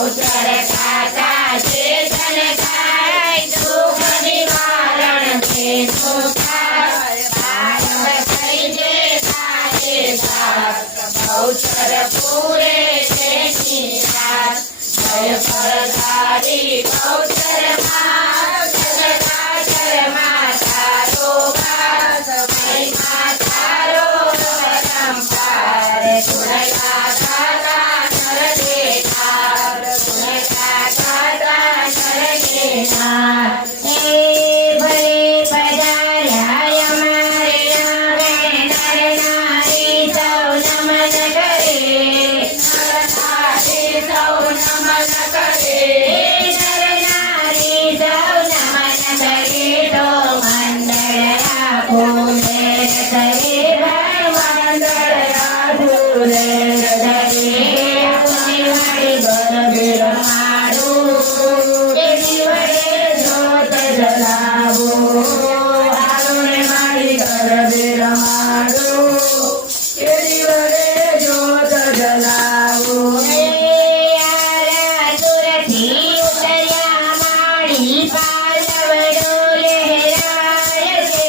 બહુચર ખાતા છે જનકાય દુઃખ નિવારણ તેનું થાય પાર થઈ જે થાય બહુચર પૂરે છે નિરાશ જય ફળધારી બહુચર માં જગદાચર માતારો વાસ મહિમા તારો પરંપાર ગુણગા ગાતા નર દેખાર ગુણગા ગાતા નર દેખાર હે ભલે પધાર્યા અમારે નામે નર નારી સૌ નમન કરે નર નારી સૌ નમન કરે નર નારી સૌ નમન કરે તો મંડળ આપો રે ધરે ભાઈ મંડળ આપો રે ધરે આપને મારી ગરબે રમાડું એ દિવડે જોત જલાવો આપને મારી ગરબે રમાડું એ દિવડે જોત જલાવો સુરથી ઉતર્યા માડી પાલવડો લહેરાય છે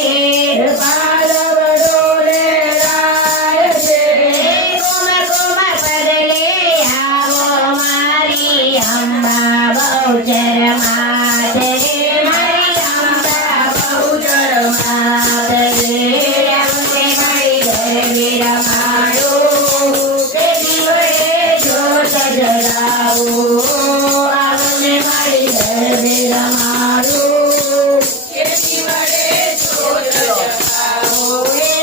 પાલવડો લહેરાય છે કુમર કુમર પદલે આવો મારી અંબા બહુચર માત રે મારી અંબા બહુચર માત રે આપણે મારી ગરબે રમાડું તે દિવડે જોત જલાવો આપણે મારી ગરબે રમાડું તે દિવડે જોત જલાવો હે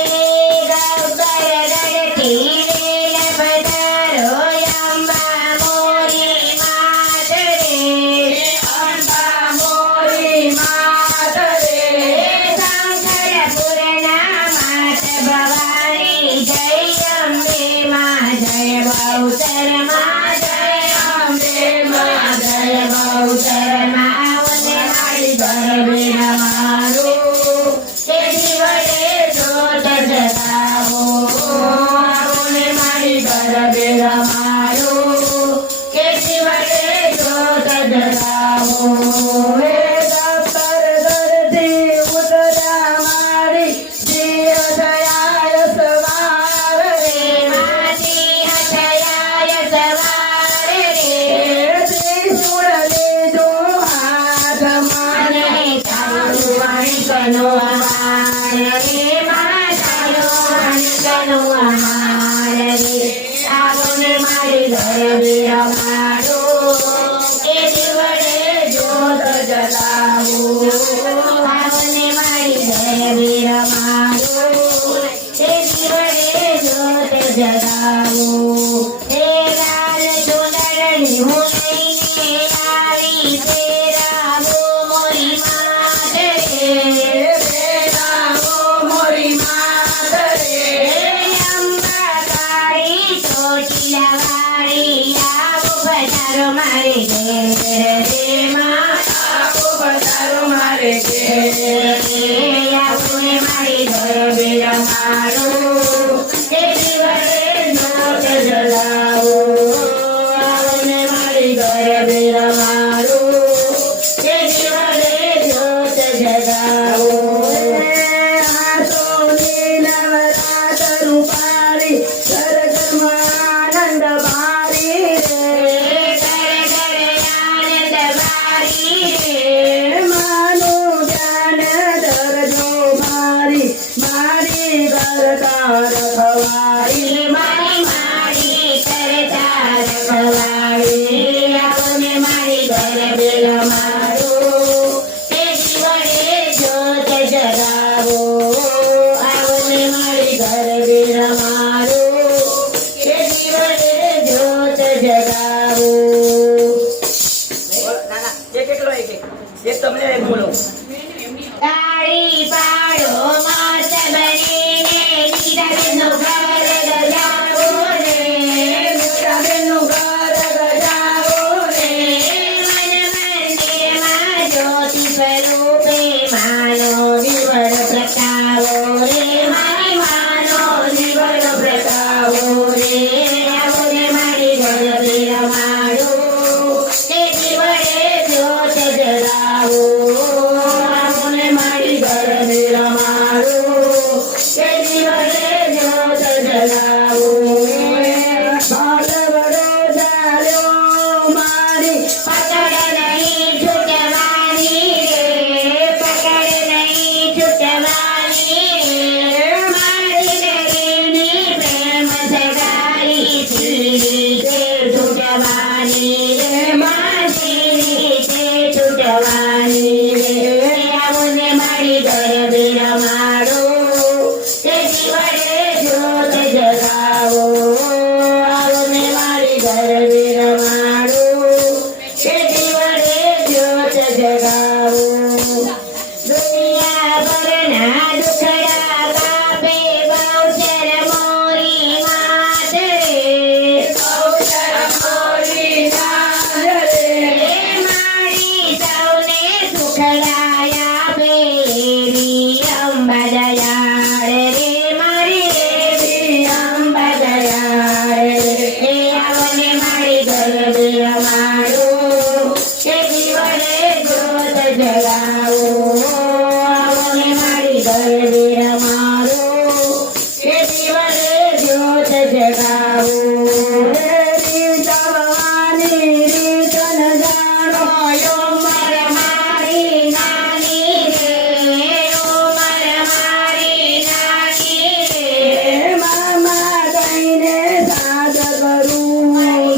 ગબ્બર ગઢથી વેલ પધારો અંબા મોરી માત રે અંબા મોરી માત રે શંકરપુરના માત ભવાની જય અંબે માં જય બહુચર માં જય અંબે માં જય બહુચર માં આવને મારી ગરબે રમાડું તે દિવડે જોત જલાવો આવને મારી ગરબે રમાડું તે દિવડે જોત જલાવો હે ગબ્બર ગઢથી ઉતર્યા મારી જીવ થયા સવાર રે માજી થયા સવાર રે ત્રિશૂળ લીધો હાથમાં ને ચાલુ વણકનો અમાર રે માં ચાલુ વણકનો અમાર રે આવને મારી ગરબે રમાડું એ દિવડે જોત જલાવો આવને મારી ગરબે રમાડું એ દિવડે જોત જલાવો હે લાલ ચુનરની હું લઈને આવી તેરાવો મોરી માત રે તેરાવો મોરી માત રે અંબા કાળી ચોટીલા વાળી આવો પધારો મારે ઘેર રે માં આવો પધારો મારે ઘેર રે આવને મારી ગરબે રમાડું તે દિવડે જોત જલાવો આવને મારી ગરબે રમાડું તે દિવડે જોત જલાવો આસોની નવરાત રૂપાળી ઘર આનંદ બારી રે ઘર આનંદ બારી રે માનું ધ્યાન ધરજો મારી મારી કરતા રખવાળી મારી મારી કરતા રખવાળી આપને મારી ગરબે રમાડું તે દિવડે જોત જલાવો આવને મારી ગરબે રમાડું તે દિવડે જોત જલાવો એક તમને બોલો તાળી પાડો માત બનીને નીરાબેનનું ઘર ગજાવો રે નીરાબેનનું ઘર ગજાવો રે મન મંદિરમાં જ્યોતિ સ્વરૂપે માનો દિવડ પ્રગટાવો રે મારી માનો દિવડ પ્રગટાવો રે આવને મારી ગરબે રમાડું ગરબે રમાડું કે જીવને જ્યોત જગાવો આવો ને મારી ગરબે રમાડું કે જીવને જ્યોત જગાવો રીત ભવાની રીત ન જાણો ઉંમર મારી નાની રે ઉંમર મારી નાની રે મામા કહીને સાદ કરું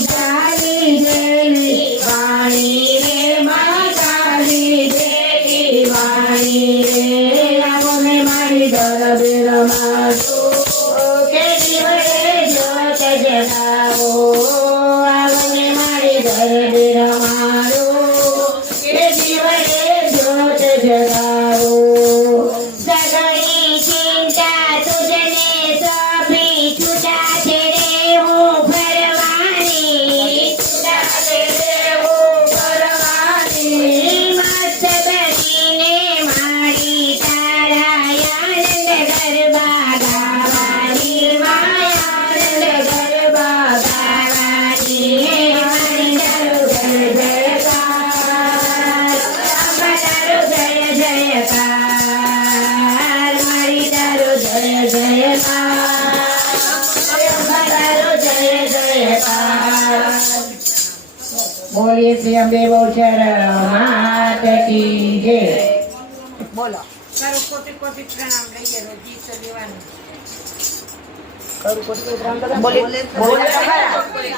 ચાલી જેલી વાણી રે મા ચાલી જેલી વાણી રે આવો ને મારી ગરબે રમાડો કે જીવને જ્યોત જગાવો આવો ને મારી ગરબે રમાડો કે જીવને જ્યોત જગાવો સગળી ચિંતા તુજને સોંપી છૂટા છે રે હું ફરવાની છૂટા છે રે હું ફરવાની મસ્ત બનીને મારી તારા આનંદ ગરબા ગાવાની આનંદ ગરબા ગાવાની મારી તારું જય જયકાર તારું જય જયકાર મારી તારું જય જયકાર તારું જય જયકાર બોલીએ શ્રી અંબે બહુચર માત કી જય બોલો તારું કોટી કોટી પ્રણામ લઈએ રોજી સદેવાનું બોલે બોલે